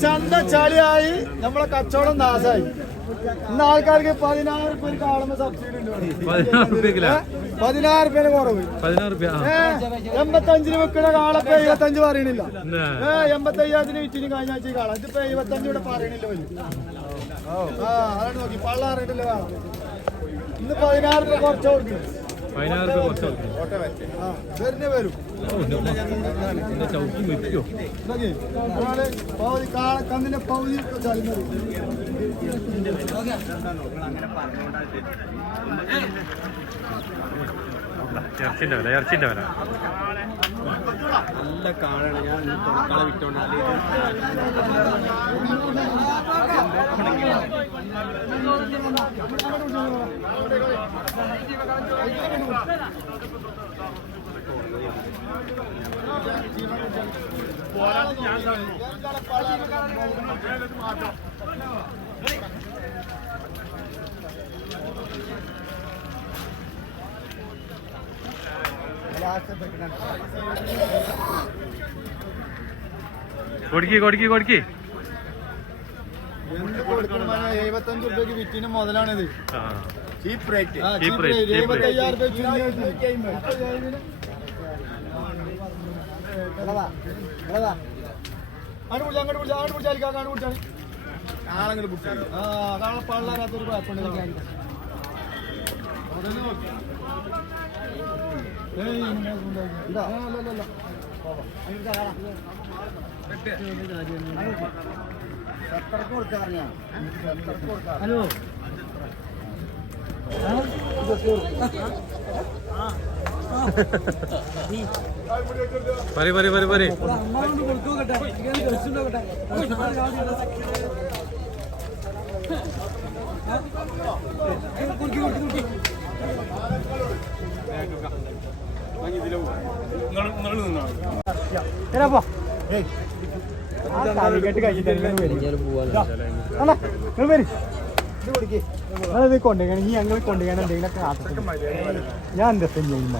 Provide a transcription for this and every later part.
ചന്ത ചളിയായി നമ്മളെ കച്ചവടം നാശായി ഇന്ന് ആൾക്കാർക്ക് പതിനാറ് രൂപ ഒരു സബ്സിഡി ഉണ്ട് കുറവ്. പതിനാറ് റുപ്യ ഏ, എൺപത്തഞ്ചിന് വെക്കണ കാളപ്പ എഴുപത്തഞ്ച് പറയണില്ല. എന്നാ? ഏ എൺപത്തയ്യായിരത്തിന് വിറ്റിന് കഴിഞ്ഞ ആഴ്ച കാണാം ഇതിപ്പോ എഴുപത്തഞ്ച് ഇവിടെ പറയണില്ല വലിയ ആ അതാണ് നോക്കി. പള്ള അറിയിട്ടില്ല കാള. ഇന്ന് പതിനാറ് രൂപ കുറച്ച് കൊടുക്കുന്നു പതിനാറ് റുപ്യ കുറച്ച് വരുന്നേ വരും. ചവിട്ടി വെക്കോ പകുതി കാള കന്നിന്റെ പകുതി ഇറച്ചിന്റെ വില ഇറച്ചിന്റെ വില. നല്ല കാണണം ഞാൻ കൊടുക്കി കൊടുക്കി കൊടുക്കി. എന്ത് കൊടുക്കണം എഴുപത്തഞ്ച് രൂപയ്ക്ക് വിറ്റിന് മുതലാണിത്. Cheap rate rate. cheap എഴുപത്തയ്യായിരം രൂപ അങ്ങോട്ട് അങ്ങോട്ട് അങ്ങോട്ട് വിളിച്ചാൽ അങ്ങോട്ട് വിളിച്ചാൽ ആളെങ്കിലും ബുക്ക് ചെയ്യും ആ, അതാണ് പള്ളാരാത്തൊരു കുഴപ്പമുണ്ട് ഇതൊക്കെ. അതൊന്ന് നോക്ക്. ഏയ്, ഉണ്ടാക്കി, ഉണ്ടാക്കി. ആ, അല്ല, അല്ല, കൊണ്ടുപോകണം ഈ ഞങ്ങൾ കൊണ്ടുപോകണം എന്തെങ്കിലുമൊക്കെ കാത്തിട്ട് ഞാൻ എന്താ ചെയ്യുന്ന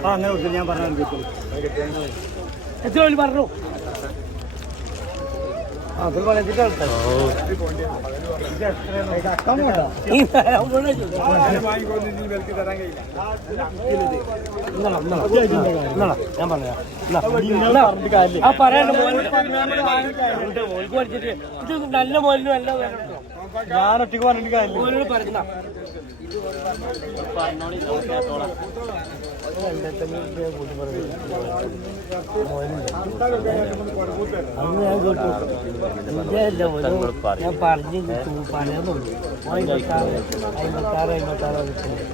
ആ അങ്ങനെ ഞാൻ പറഞ്ഞു എത്ര വേണ്ടി പറഞ്ഞു കൊളത്തിട്ട് ഞാൻ ഇത് നല്ല മോലിനും നല്ല ഞാൻ ഒറ്റയ്ക്ക് പറഞ്ഞിട്ട് കാര്യമില്ല. ഞാൻ പറഞ്ഞു പറയുന്നുള്ളൂ അമ്പത്താറ് അമ്പത്താറ് അമ്പത്താറ് കിട്ടുന്നത്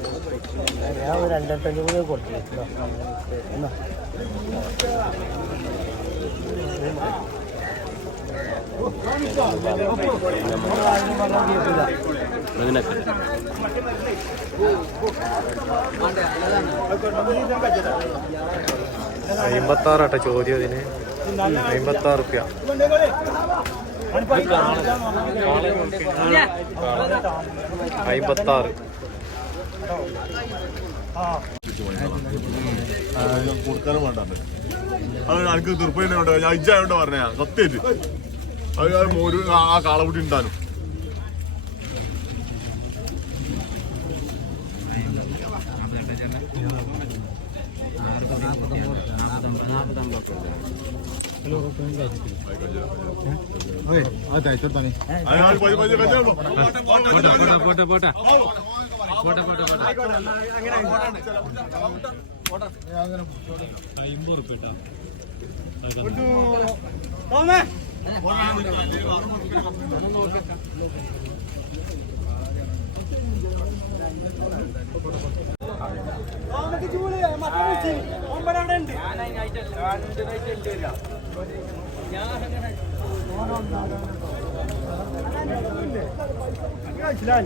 ഞാൻ കൂടെ കൊടുത്തു അമ്പത്താറാട്ടോ ചോദ്യം ഇതിന് അമ്പത്താറ് റുപ്യ. അമ്പത്താറ്. കൊടുക്കാനും വേണ്ട. അത് എനിക്ക് തീർപ്പുണ്ട് ഞാൻ ഇജ്ജായോണ്ട് പറഞ്ഞ സത്യേറ്റ് അത് ആ മോര് ആ കാളകുട്ടി ഉണ്ടാനും പോട്ടെ പോട്ടെ പോട്ടെ പോട്ടെ പോട്ടെ പോട്ടെ അമ്പത് റുപ്യ കേട്ടോ ഞാൻ